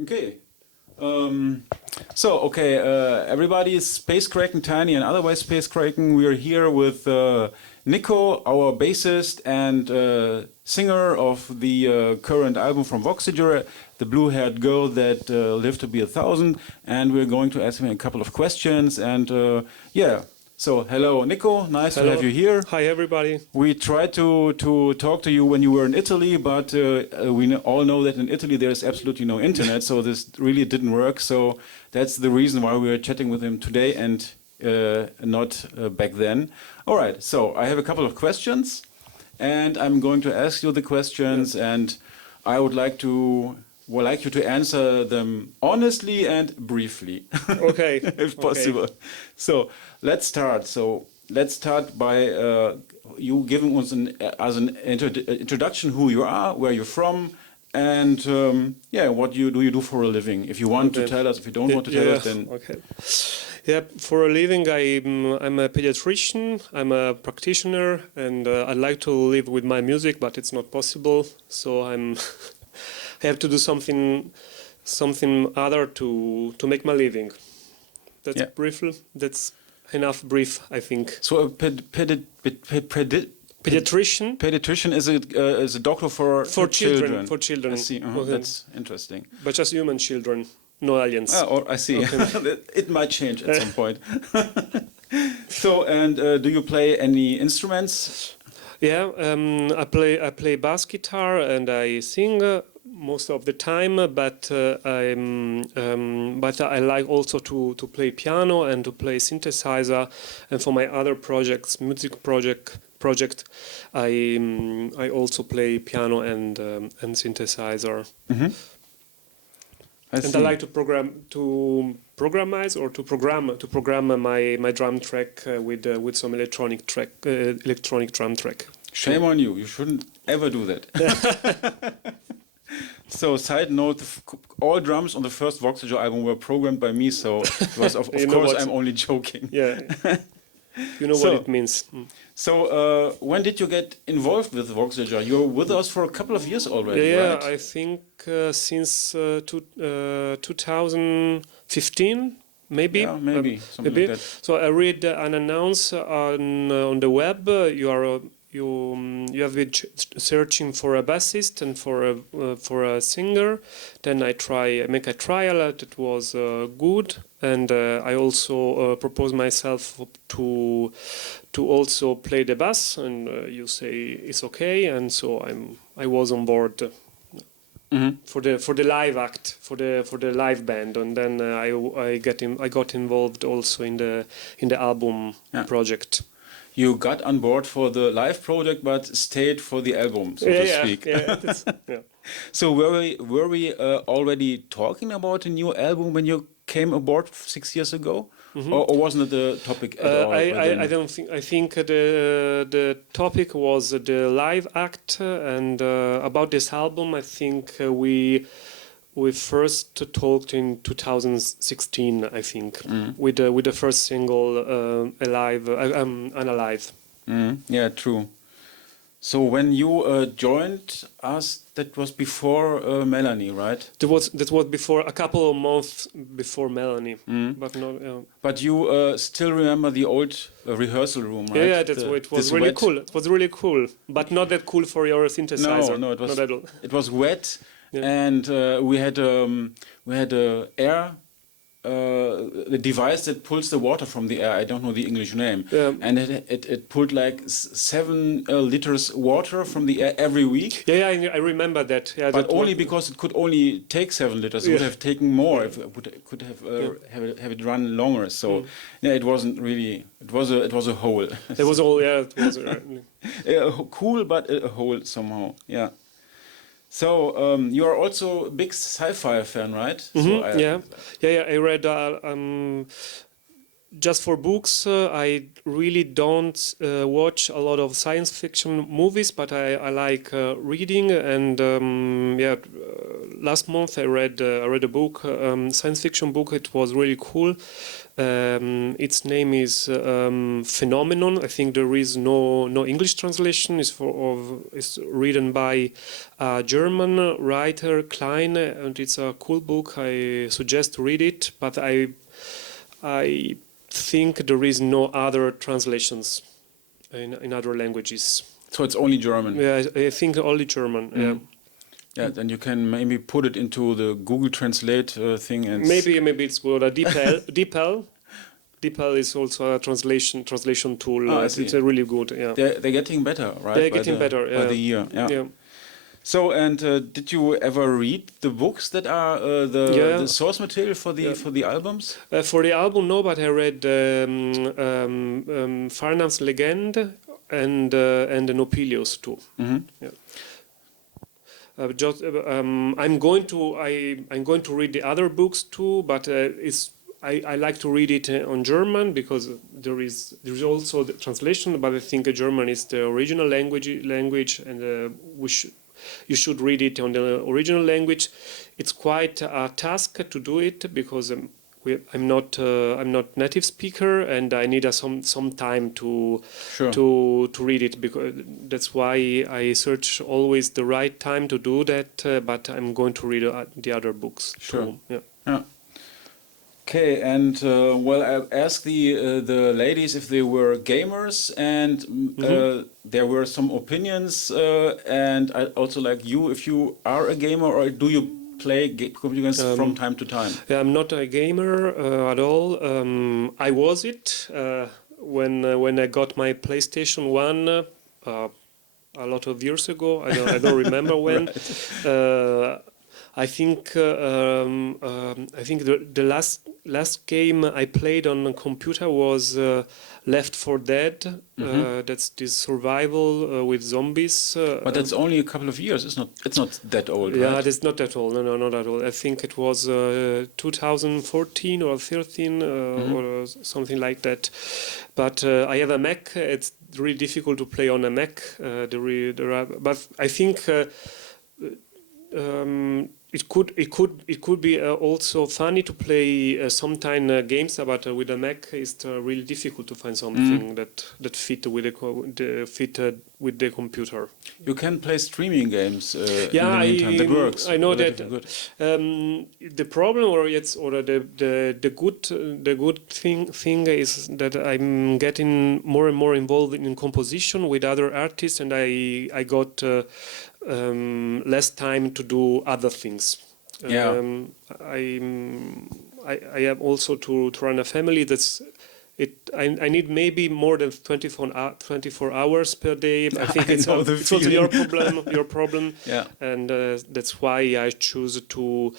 Okay. Everybody, Space Kraken, Tiny, and otherwise Space Kraken. We are here with Nico, our bassist and singer of the current album from voXager, the blue-haired girl that lived to be 1,000. And we're going to ask him a couple of questions. And so hello, Nico. Nice to have you here. Hi, everybody. We tried to talk to you when you were in Italy, but we all know that in Italy there's absolutely no internet, so this really didn't work. So that's the reason why we are chatting with him today and not back then. All right, so I have a couple of questions, and I'm going to ask you the questions, and I would like you to answer them honestly and briefly. Okay. If possible. Okay. So let's start. Let's start by you giving us an introduction who you are, where you're from, and what do you do for a living? If you want to tell us, if you don't want to tell us, then okay. Yeah, for a living, I'm a pediatrician. I'm a practitioner, and I like to live with my music, but it's not possible. So I have to do something other to make my living. That's briefly. That's enough brief, I think. So a pediatrician. Pediatrician is a doctor for children. For children. I see. Okay. That's interesting. But just human children, no aliens. I see. Okay. It might change at some point. So, and do you play any instruments? Yeah, I play bass guitar and I sing most of the time, but I like also to play piano and to play synthesizer. And for my other projects, music project, I also play piano and synthesizer. Mm-hmm. I Shame on you! You shouldn't ever do that. So, side note: all drums on the first voXager album were programmed by me. So, it was of course, I'm only joking. Yeah, you know what it means. So, when did you get involved with voXager? You were with us for a couple of years already, yeah, right? I think since 2015, maybe. Yeah, maybe something like that. So I read an announce on the web. You have been searching for a bassist and for a singer. Then I make a trial. It was good, and I also proposed myself to also play the bass. And you say it's okay, and so I was on board. Mm-hmm. For the live act, for the live band, and then I got involved also in the album project. You got on board for the live project, but stayed for the album, so to speak. Yeah. So were we already talking about a new album when you came aboard 6 years ago? Mm-hmm. Or wasn't it the topic at all? I don't think. I think the topic was the live act, and about this album, I think we first talked in 2016. I think with the first single, "Alive," "Unalive." Yeah, true. So when you joined us, that was before Melanie, right? That was before, a couple of months before Melanie, but no. But you still remember the old rehearsal room, right? Yeah, it was really cool. It was really cool, but not that cool for your synthesizer. No, it was not at all. It was wet, and we had air. The device that pulls the water from the air, I don't know the English name, and it pulled like 7 liters water from the air every week. Yeah, I remember that. Yeah, but only because it could only take 7 liters. It would have taken more if it could have have it run longer. So it wasn't really. It was a hole. It was all. Yeah, it was cool, but a hole somehow. Yeah. So you are also a big sci-fi fan, right? Mm-hmm. So I read just for books. I really don't watch a lot of science fiction movies, but I like reading. And last month I read a book, science fiction book. It was really cool. Its name is Phenomenon. I think there is no English translation. It's written by a German writer, Klein, and it's a cool book. I suggest to read it, but I think there is no other translations in other languages. So it's only German. Yeah, I think only German. Yeah. Yeah, then you can maybe put it into the Google Translate thing and Maybe it's good. DeepL. DeepL is also a translation tool. It's a really good. Yeah. They're getting better, right? They're getting better by the year. Yeah. So, and did you ever read the books that are the source material for the albums? For the album, no, but I read Farnham's Legend and Nopelius too. Yeah. I'm going to read the other books too, but I like to read it on German because there is also the translation, but I think German is the original language, and you should read it on the original language. It's quite a task to do it because I'm not native speaker, and I need some time to read it, because that's why I search always the right time to do that. But I'm going to read the other books too. Yeah. Okay, and well, I asked the ladies if they were gamers, and there were some opinions, and I also like you, if you are a gamer, or do you play computer games from time to time? Yeah, I'm not a gamer at all. I was it when I got my PlayStation 1 a lot of years ago. I don't remember when. Right. I think the last game I played on a computer was Left 4 Dead. That's this survival with zombies. But that's only a couple of years. It's not that old. Yeah, right? it's not that old. No, not that old. I think it was 2014 or 13 or something like that. But I have a Mac. It's really difficult to play on a Mac. But I think. It could be also funny to play sometime games, but with a Mac it's really difficult to find something that fit with the computer. You can play streaming games. Yeah, in the meantime. That works. I know that. Good. The problem, the good thing is that I'm getting more and more involved in composition with other artists, and I got. Less time to do other things. Yeah. I have also to run a family. I need maybe more than 24 hours per day. I think it's also your problem. Yeah. And that's why I choose to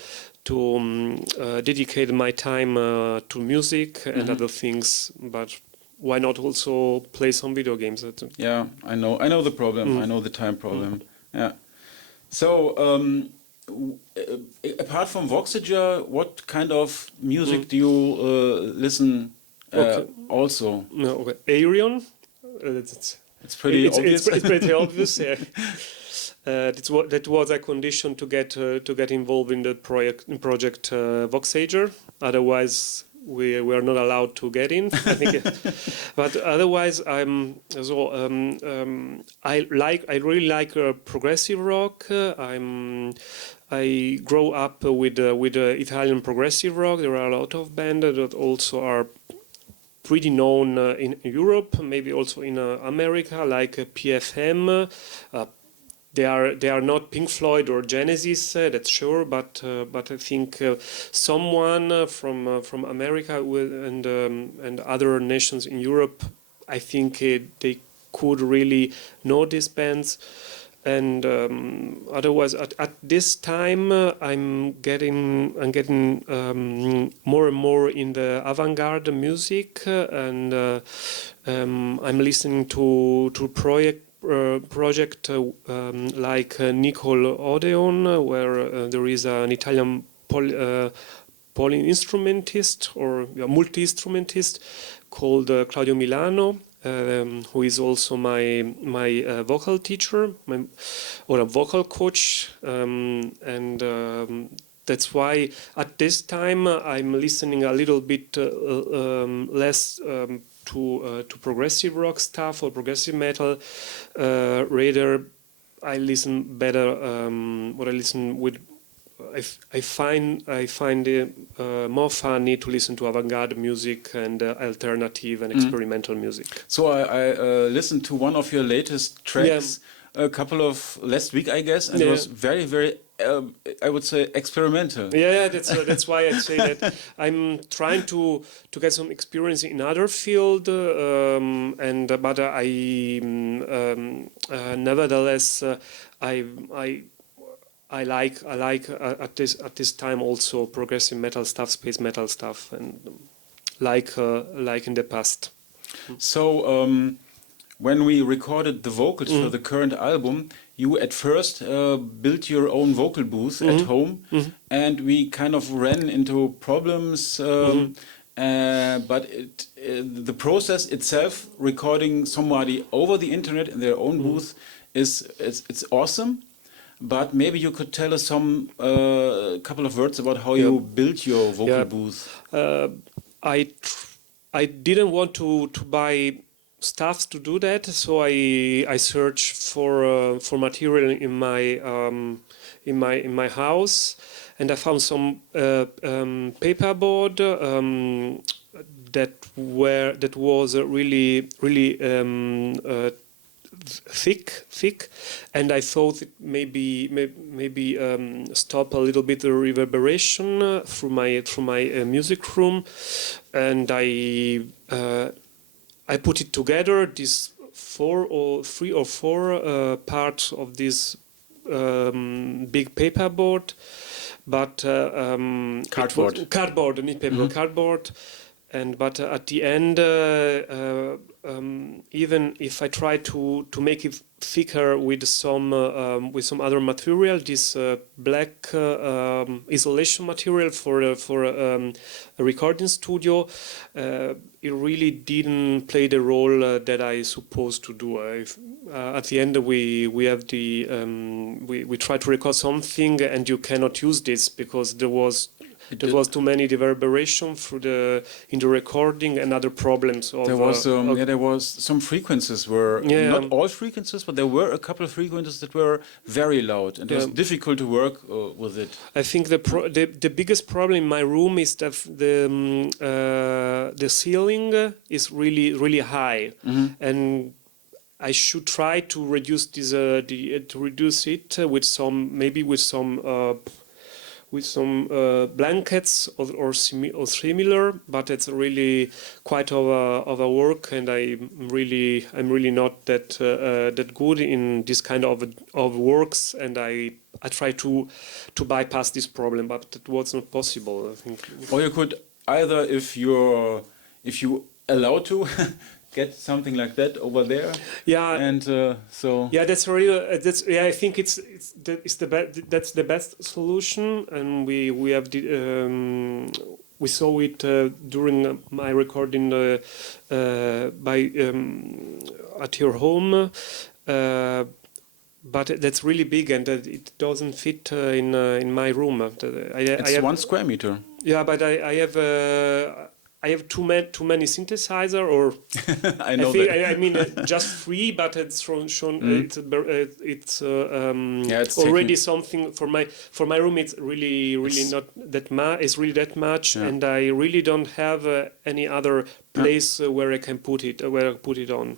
dedicate my time to music and other things. But why not also play some video games? Yeah, I know the problem. I know the time problem. Yeah. So, apart from voXager, what kind of music do you listen also? No, okay. Arion. It's pretty obvious. It's pretty obvious. Yeah. That was a condition to get involved in the project voXager. Otherwise, we were not allowed to get in. I think, but otherwise, I really like progressive rock. I grow up with Italian progressive rock. There are a lot of bands that also are pretty known in Europe, maybe also in America, like PFM. They are not Pink Floyd or Genesis, that's sure, but I think someone from America and other nations in Europe, I think they could really know these bands. And otherwise, at this time, I'm getting more and more in the avant-garde music, and I'm listening to project like Nicole Odeon, where there is an Italian polyinstrumentist or multi-instrumentist called Claudio Milano, who is also my vocal teacher or a vocal coach, and that's why at this time I'm listening a little bit less to progressive rock stuff or progressive metal. Rather, I listen better. What I listen with, I find it more funny to listen to avant-garde music and alternative and experimental music. So I listened to one of your latest tracks a couple of last week, I guess, and it was very, very, I would say, experimental. Yeah, that's why I say that I'm trying to get some experience in other field, but I nevertheless I like at this time also progressive metal stuff, space metal stuff, and like in the past. So when we recorded the vocals for the current album, you at first built your own vocal booth at home, and we kind of ran into problems. But the process itself, recording somebody over the internet in their own booth, it's awesome. But maybe you could tell us some couple of words about how you built your vocal booth. I didn't want to buy stuff to do that, so I searched for material in my house, and I found some paperboard that was really thick, and I thought it maybe stop a little bit the reverberation through my music room, and I put it together. These 3 or 4 parts of this big paperboard, but cardboard, not paper, cardboard. But at the end, even if I try to make it thicker with some other material, this black isolation material for a recording studio, it really didn't play the role that I supposed to do. At the end, we have we try to record something, and you cannot use this because there was too many reverberation in the recording and other problems. There was some frequencies were not all frequencies, but there were a couple of frequencies that were very loud, and it was difficult to work with it. I think the biggest problem in my room is that the ceiling is really high, and I should try to reduce this with some blankets or similar, but it's really quite of a work, and I'm really not that good in this kind of works, and I try to bypass this problem, but it was not possible, I think. Or you could either, if you allow to, get something like that over there. Yeah, and that's really I think that's the best solution, and we have we saw it during my recording at your home. But that's really big, and it doesn't fit in my room. It's 1 square meter. Yeah, but I have too many synthesizer, or I know that. I mean just 3, but it's shown. It's already something for my room. It's really not that much. It's really that much, and I really don't have any other place where I can put it. On.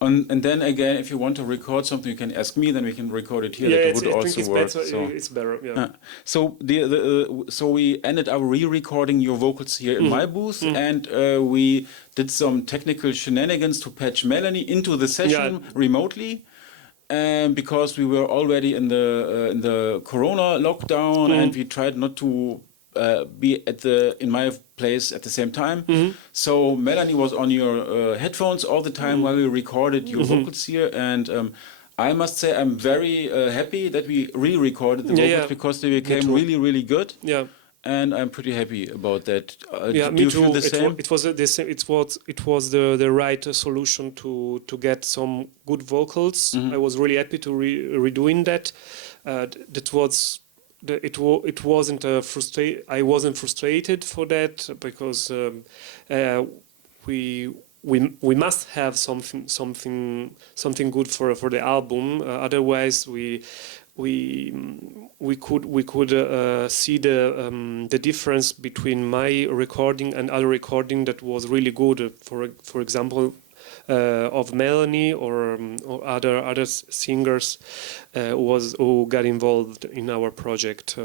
And then again, if you want to record something, you can ask me. Then we can record it here. That would also work. It's better. Yeah. So so we ended up re-recording your vocals here in my booth, and we did some technical shenanigans to patch Melanie into the session remotely, because we were already in the Corona lockdown, and we tried not to be in my place at the same time. So Melanie was on your headphones all the time while we recorded your vocals here, and I must say I'm very happy that we re-recorded the vocals because they became really good. Yeah. And I'm pretty happy about that. Me you too. Feel the same? It was the same. It was the right solution to get some good vocals. I was really happy to redoing that. That was it wasn't I wasn't frustrated for that, because we must have something good for the album. Otherwise, we could see the difference between my recording and other recording that was really good. For example, of Melanie or other singers who got involved in our project.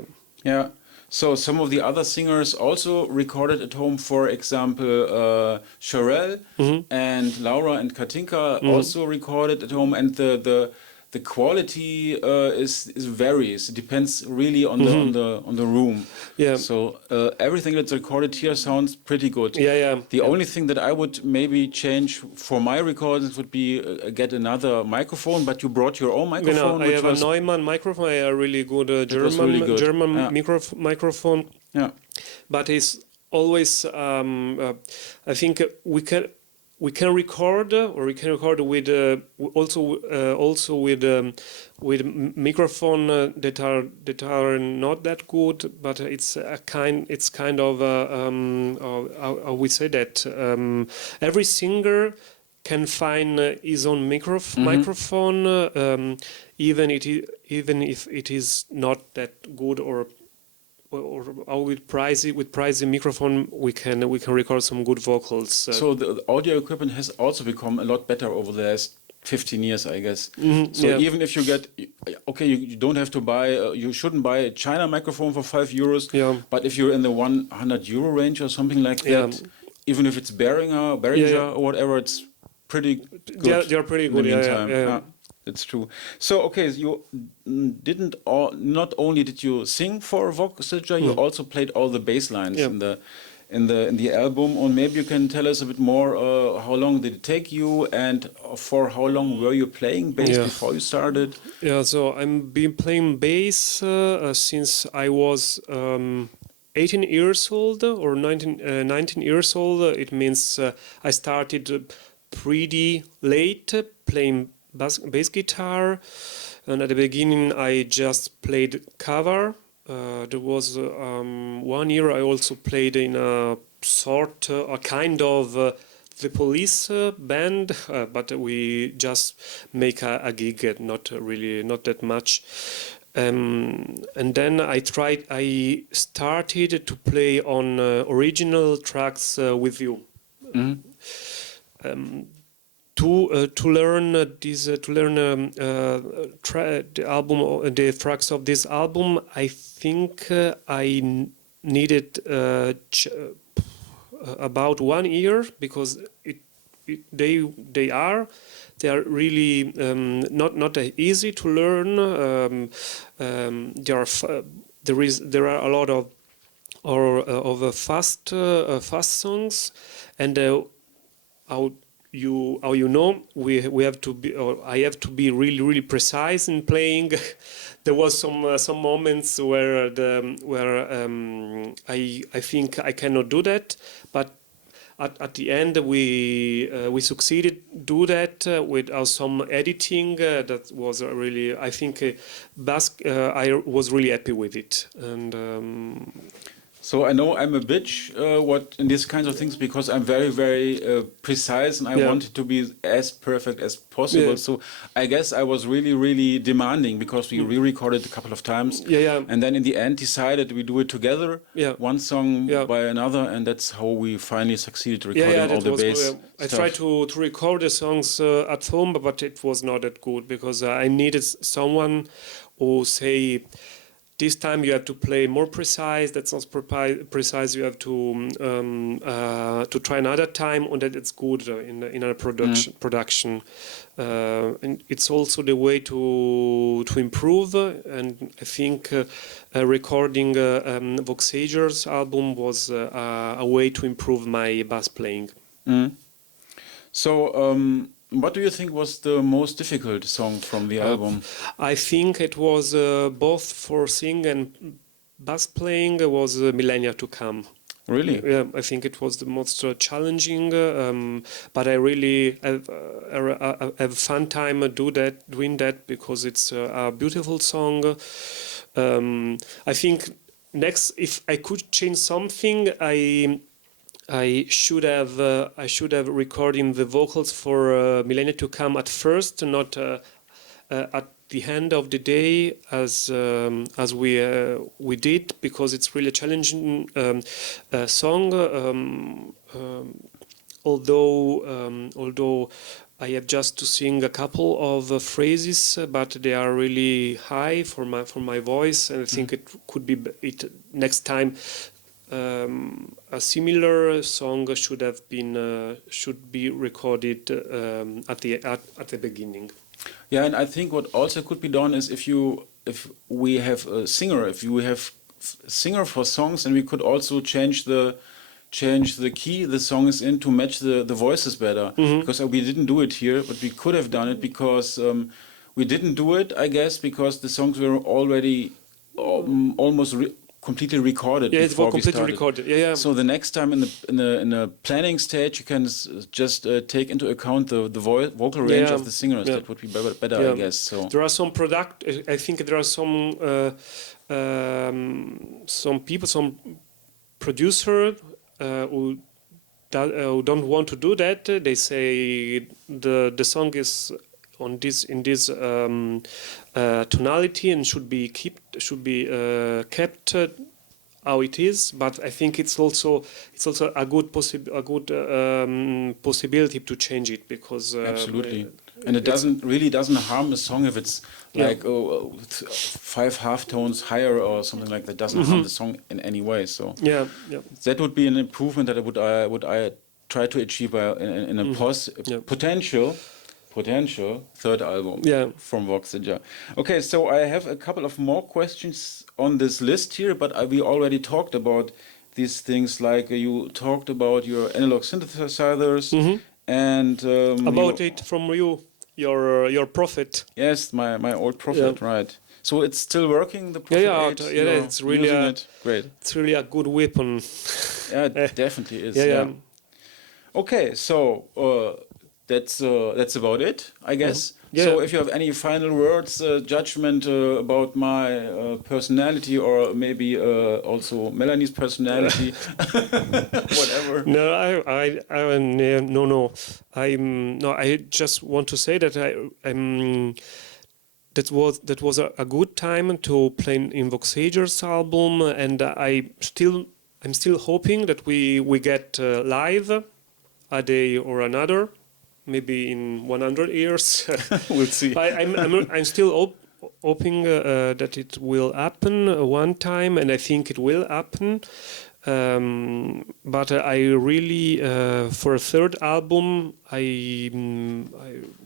Yeah. So some of the other singers also recorded at home. For example, Sharelle and Laura and Katinka also recorded at home, and the quality is varies. It depends really on the room. Yeah. So everything that's recorded here sounds pretty good. Yeah. The only thing that I would maybe change for my recordings would be get another microphone. But you brought your own microphone. I have a Neumann microphone. A really good German microphone. Yeah. But it's always I think we can record, or we can record with also with microphone that are not that good, but it's kind of how we say that every singer can find his own microphone, even if it is not that good, or with pricey microphone we can record some good vocals. So the audio equipment has also become a lot better over the last 15 years, I guess. Even if you get, you don't have to buy, you shouldn't buy a China microphone for €5. Yeah. But if you're in the €100 range or something like that, even if it's Behringer or whatever, it's pretty good. Yeah, they're pretty good. Yeah. It's true. So you not only did you sing for voXager, you also played all the bass lines in the album. And maybe you can tell us a bit more. How long did it take you, and for how long were you playing bass before you started? Yeah, so I've been playing bass since I was 18 years old or 19 years old. It means I started pretty late playing bass guitar, and at the beginning I just played cover. There was 1 year I also played in a kind of the Police band, but we just make a gig, not that much. And then I started to play on original tracks with you. To learn the album, the tracks of this album, I think I needed about 1 year, because they are really not easy to learn. There are a lot of fast songs, and we have to be, or I have to be really precise in playing. There was some moments where I think I cannot do that, but at the end we succeeded do that with some editing. That was really, I think, I was really happy with it. And so I know I'm a bitch in these kinds of things, because I'm very precise, and I want it to be as perfect as possible. So I guess I was really demanding, because we re-recorded a couple of times. And then in the end decided we do it together, one song by another, and that's how we finally succeeded recording all the bass. I tried to record the songs at home, but it was not that good, because I needed someone who say, this time you have to play more precise. That's not precise. You have to try another time, and that it's good in a production. And it's also the way to improve. And I think recording voXager's album was a way to improve my bass playing. So. What do you think was the most difficult song from the album? I think it was both for singing and bass playing was Millennia to Come. Really? Yeah, I think it was the most challenging, but I really have fun time doing that because it's a beautiful song. I think next, if I could change something, I should have recorded the vocals for Millennia to Come at first, not at the end of the day as we did, because it's really a challenging song. Although I have just to sing a couple of phrases, but they are really high for my voice, and I think it could be next time. A similar song should be recorded at the beginning. Yeah, and I think what also could be done is if we have a singer, if you have singer for songs, and we could also change the key the song is in to match the voices better. Because we didn't do it here, but we could have done it because we didn't do it, I guess, because the songs were already almost completely recorded. Yeah, it before was completely recorded. Yeah. So the next time in the planning stage, you can just take into account the vocal range of the singers. Yeah. That would be better, I guess. So there are some I think there are some people, some producer who don't want to do that. They say the song is in this tonality and should be kept how it is. But I think it's also a good possibility to change it, because absolutely. And it doesn't harm a song if it's like 5 half tones higher or something like that. Doesn't harm the song in any way. So that would be an improvement that I would try to achieve in a potential third album from voXager. Okay, so I have a couple of more questions on this list here, but we already talked about these things. Like you talked about your analog synthesizers and about it from your Prophet. Yes, my old Prophet, right? So it's still working. The Prophet 8, it's really great. It's really a good weapon. Yeah, it definitely is. Yeah. Okay, so that's about it, I guess. So if you have any final words, judgment about my personality, or maybe also Melanie's personality, whatever. No, I just want to say that that was a good time to play in voXager's album, and I'm still hoping that we get live a day or another. Maybe in 100 years. We'll see. I'm still hoping that it will happen one time, and I think it will happen. But I really, for a third album, I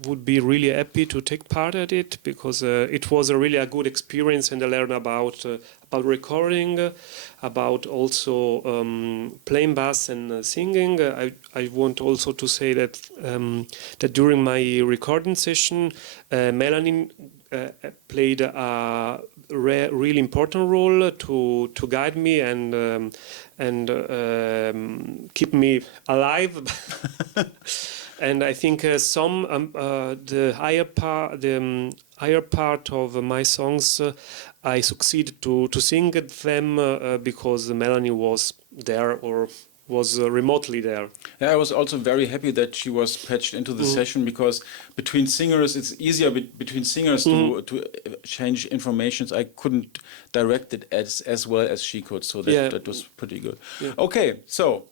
would be really happy to take part at it, because it was really a good experience, and I learned about recording, about also playing bass and singing. I want also to say that that during my recording session, Melanie played a really important role to guide me and keep me alive. And I think the higher part of my songs, I succeeded to sing them because Melanie was there, or was remotely there. Yeah, I was also very happy that she was patched into the session, because between singers, it's easier between singers to change informations. I couldn't direct it as well as she could, so that was pretty good. Yeah. Okay, so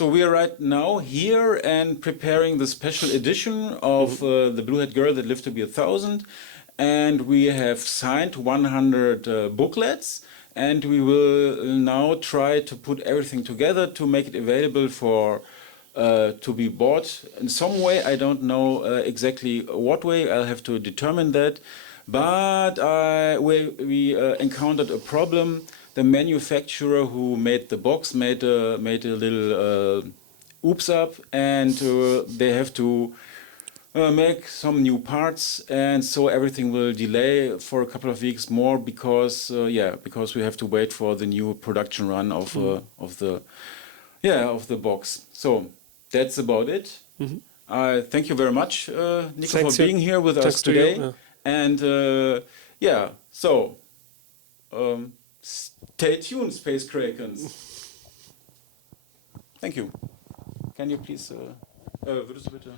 we are right now here and preparing the special edition of The Blue-Haired Girl That Lived to Be 1,000, and we have signed 100 booklets. And we will now try to put everything together to make it available for to be bought in some way. I don't know exactly what way. I'll have to determine that. But we encountered a problem. The manufacturer who made the box made a little oops up, and they have to make some new parts, and so everything will delay for a couple of weeks more, because we have to wait for the new production run of the yeah, of the box. So that's about it. Thank you very much, Nico, Thanks for being here with us Thanks to you, today. yeah. And yeah, so stay tuned, Space Krakens. Thank you. Can you please, würdest du bitte?